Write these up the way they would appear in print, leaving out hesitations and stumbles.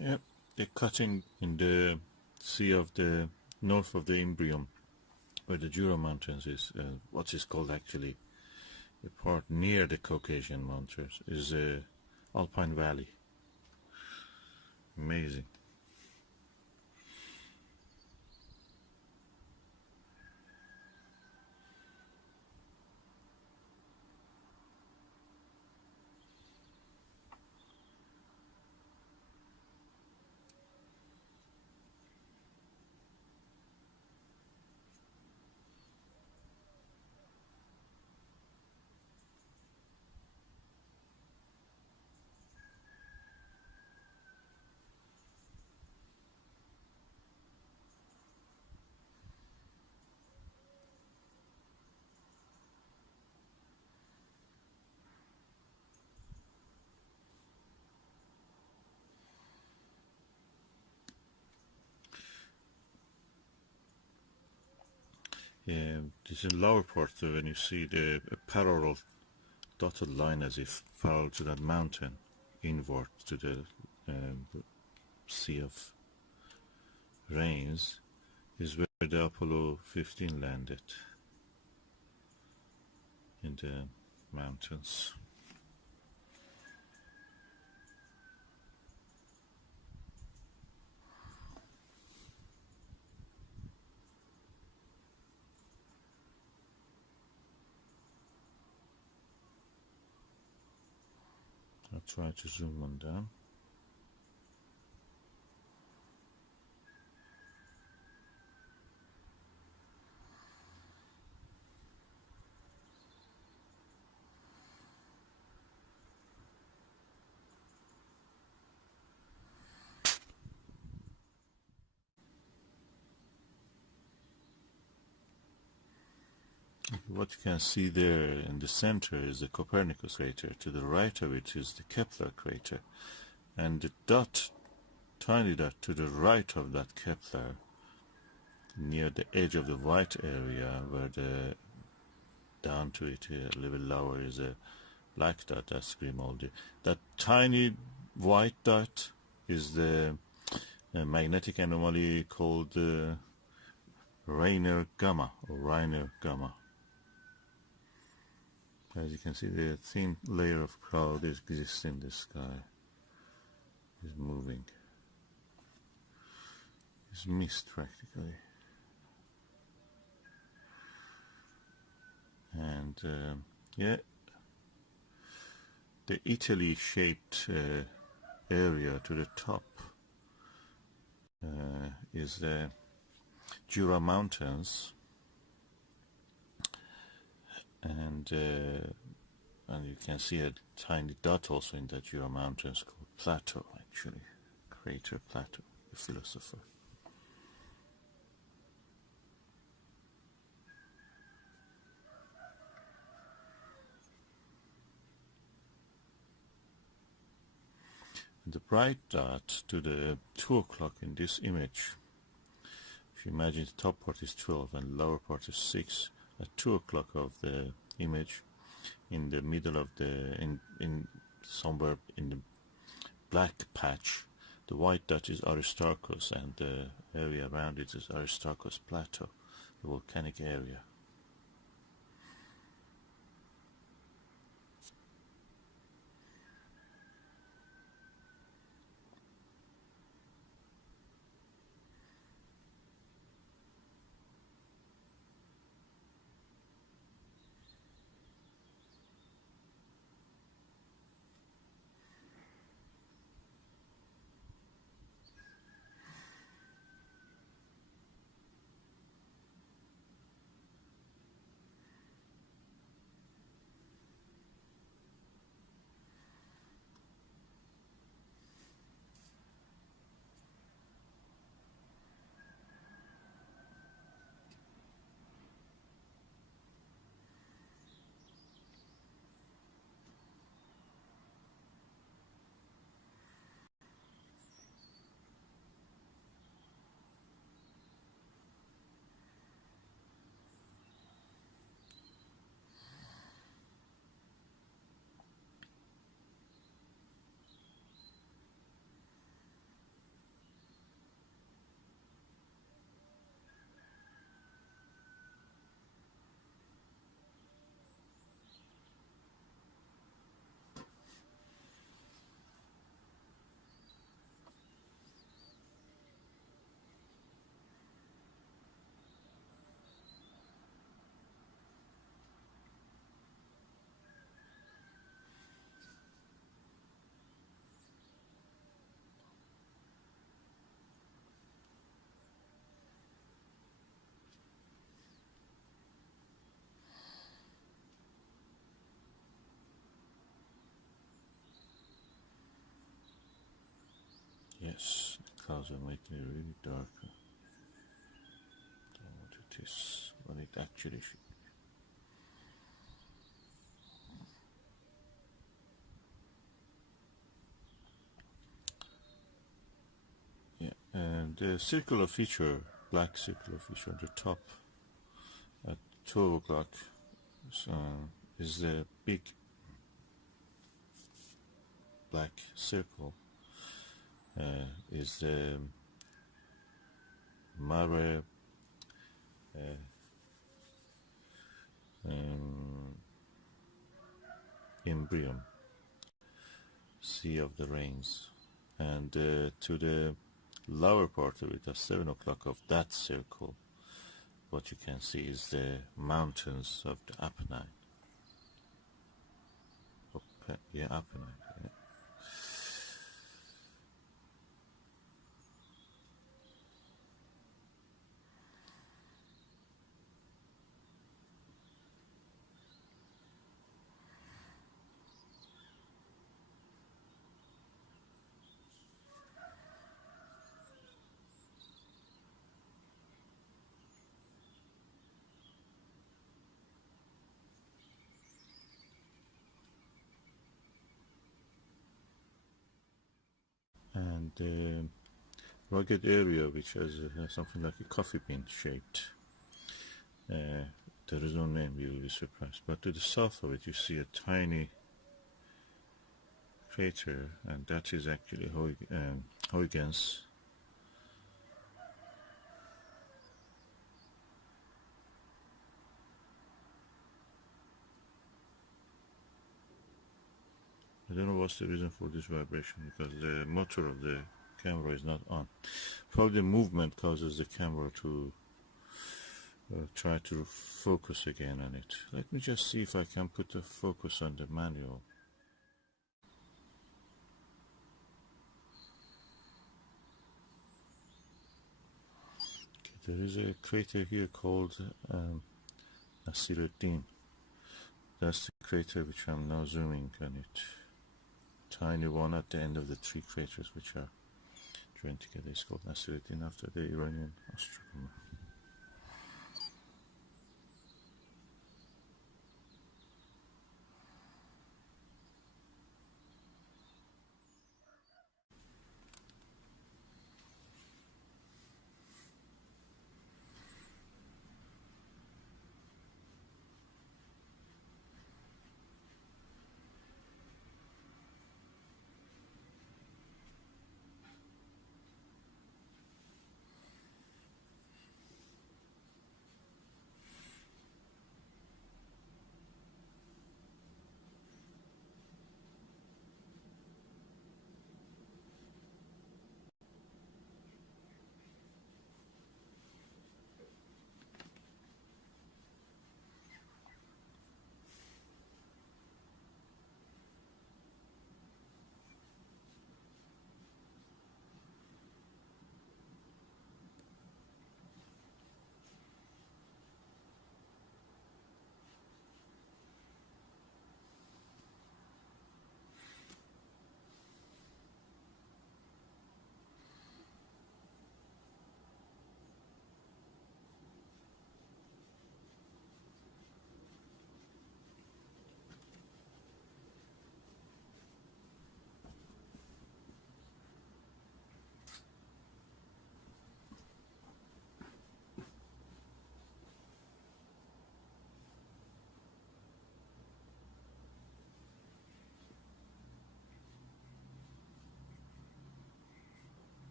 Yeah, they're cutting in the sea of the north of the Imbrium, where the Jura Mountains is. What is called actually the part near the Caucasian Mountains is Alpine Valley. Amazing. Yeah, this is lower part, so when you see the parallel dotted line as if parallel to that mountain, inward to the Sea of Rains, is where the Apollo 15 landed in the mountains. I'll try to zoom one down. What you can see there in the center is the Copernicus crater. To the right of it is the Kepler crater. And the dot, tiny dot to the right of that Kepler, near the edge of the white area, where the down to it a little lower is a black dot, that's Grimaldi. That tiny white dot is the magnetic anomaly called Rainer Gamma, or Reiner Gamma. As you can see, the thin layer of cloud exists in the sky. Is moving. It's mist practically. And yeah, the Italy-shaped area to the top is the Jura Mountains, and you can see a tiny dot also in the Jura Mountains called Plato, actually, crater Plato, the philosopher. The bright dot to the 2 o'clock in this image, if you imagine the top part is 12 and lower part is 6, at 2 o'clock of the image, in the middle of the, in somewhere in the black patch, the white dot is Aristarchus, and the area around it is Aristarchus Plateau, the volcanic area. Yes, the clouds are making it really darker than what it is, what it actually should be. Yeah, and the circular feature, black circular feature on the top at 12 o'clock is the big black circle, is the Mare Imbrium, Sea of the Rains, and to the lower part of it at 7 o'clock of that circle, what you can see is the mountains of the Apennine. Yeah, Apennine. Yeah. And the rugged area, which has something like a coffee bean shaped. There is no name, you will be surprised. But to the south of it, you see a tiny crater, and that is actually Huygens. I don't know what's the reason for this vibration, because the motor of the camera is not on. Probably movement causes the camera to try to focus again on it. Let me just see if I can put the focus on the manual. Okay, there is a crater here called Nasiruddin. That's the crater which I'm now zooming on it. Tiny one at the end of the three craters which are joined together. It's called Nasiruddin after the Iranian astronomer.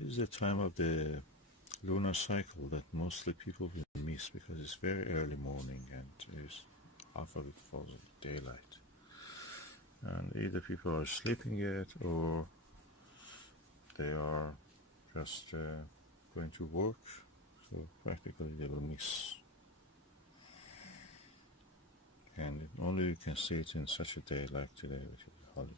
This is the time of the lunar cycle that mostly people will miss because it's very early morning and half of it falls in daylight. And either people are sleeping yet or they are just going to work, so practically they will miss. And only you can see it in such a day like today, which is a holiday.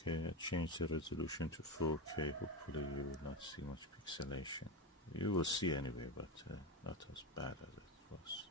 Okay, I changed the resolution to 4K. Hopefully you will not see much pixelation. You will see anyway, but not as bad as it was.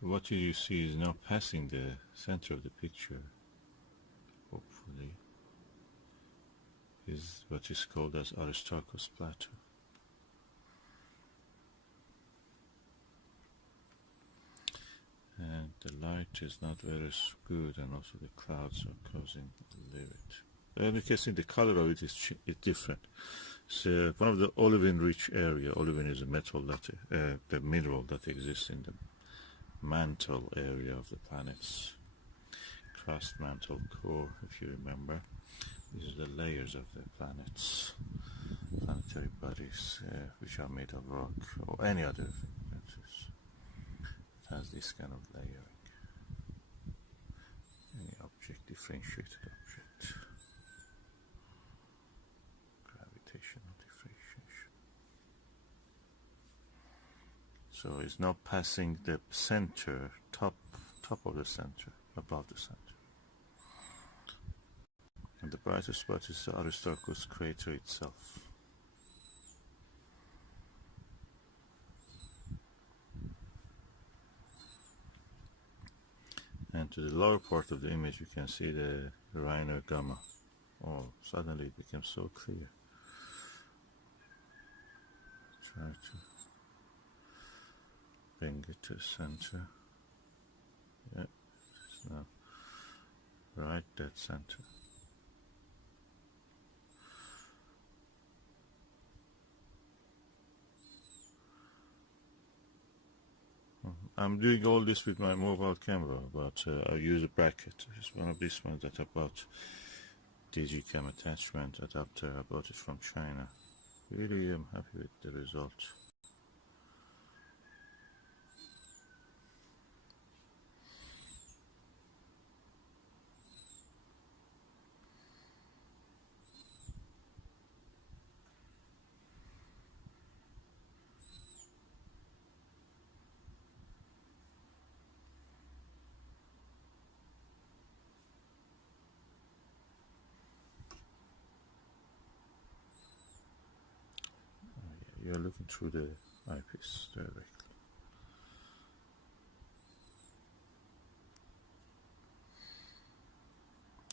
What you see is now passing the center of the picture, hopefully, is what is called as Aristarchus plateau. And the light is not very good, and also the clouds are causing a little bit. And you can see the color of it is different. So one of the olivine-rich area. Olivine is a metal that the mineral that exists in the mantle area of the planet's crust, mantle, core, if you remember. These are the layers of the planet's planetary bodies, which are made of rock or any other thing that has this kind of layering. Any object, differentiated object, gravitational differentiation. So it's now passing the center, top of the center, above the center. And the brightest spot is the Aristarchus crater itself. And to the lower part of the image you can see the Rhino Gamma. Oh, suddenly it became so clear. Try to bring it to the center. Yeah, it's now right dead center. I'm doing all this with my mobile camera, but I use a bracket. It's one of these ones that I bought, Digicam attachment adapter. I bought it from China. Really, I'm happy with the result. are looking through the eyepiece directly.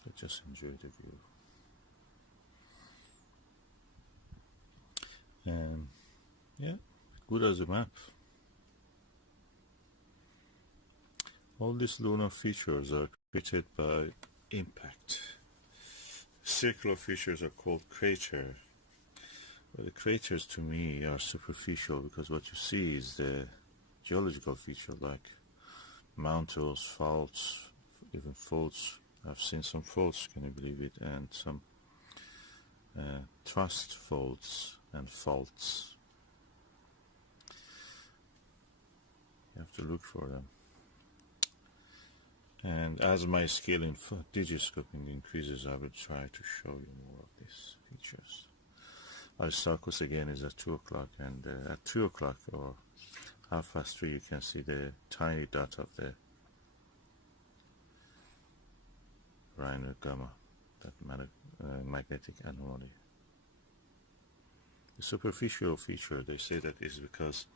I just enjoy the view. And yeah, good as a map. All these lunar features are created by impact. Circular features are called crater. Well, the craters to me are superficial because what you see is the geological feature like mountains, faults, even faults. I've seen some faults, can you believe it, and some thrust faults and faults. You have to look for them. And as my skill in digiscoping increases, I will try to show you more of these features. Aristarchus again is at 2 o'clock, and at 3 o'clock or 3:30 you can see the tiny dot of the Rhino gamma, that magnetic anomaly. The superficial feature, they say that is because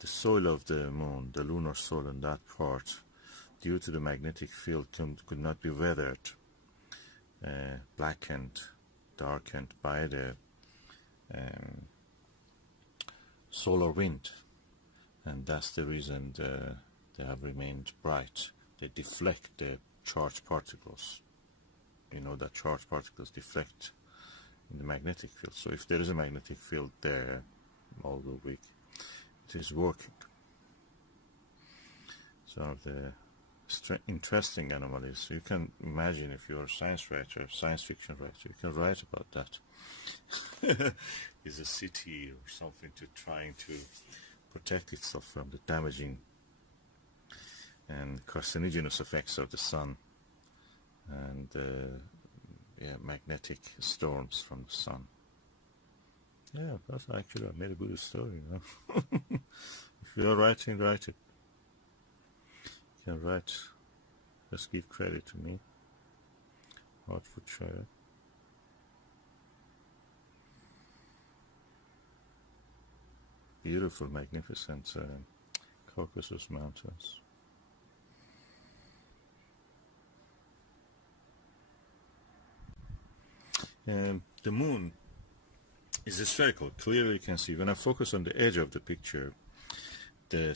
the soil of the moon, the lunar soil in that part, due to the magnetic field, could not be weathered, blackened, darkened by the solar wind, and that's the reason they have remained bright. They deflect the charged particles. You know that charged particles deflect in the magnetic field. So if there is a magnetic field there, although weak, it is working. Some of the interesting anomalies. You can imagine if you're a science writer, science fiction writer, you can write about that. Is a city or something trying to protect itself from the damaging and carcinogenous effects of the sun and magnetic storms from the sun. Yeah, that's actually I made a good story. You know? If you're writing, write it. You can write. Just give credit to me. Hertfordshire. Beautiful, magnificent Caucasus Mountains. The moon is spherical. Clearly you can see when I focus on the edge of the picture, the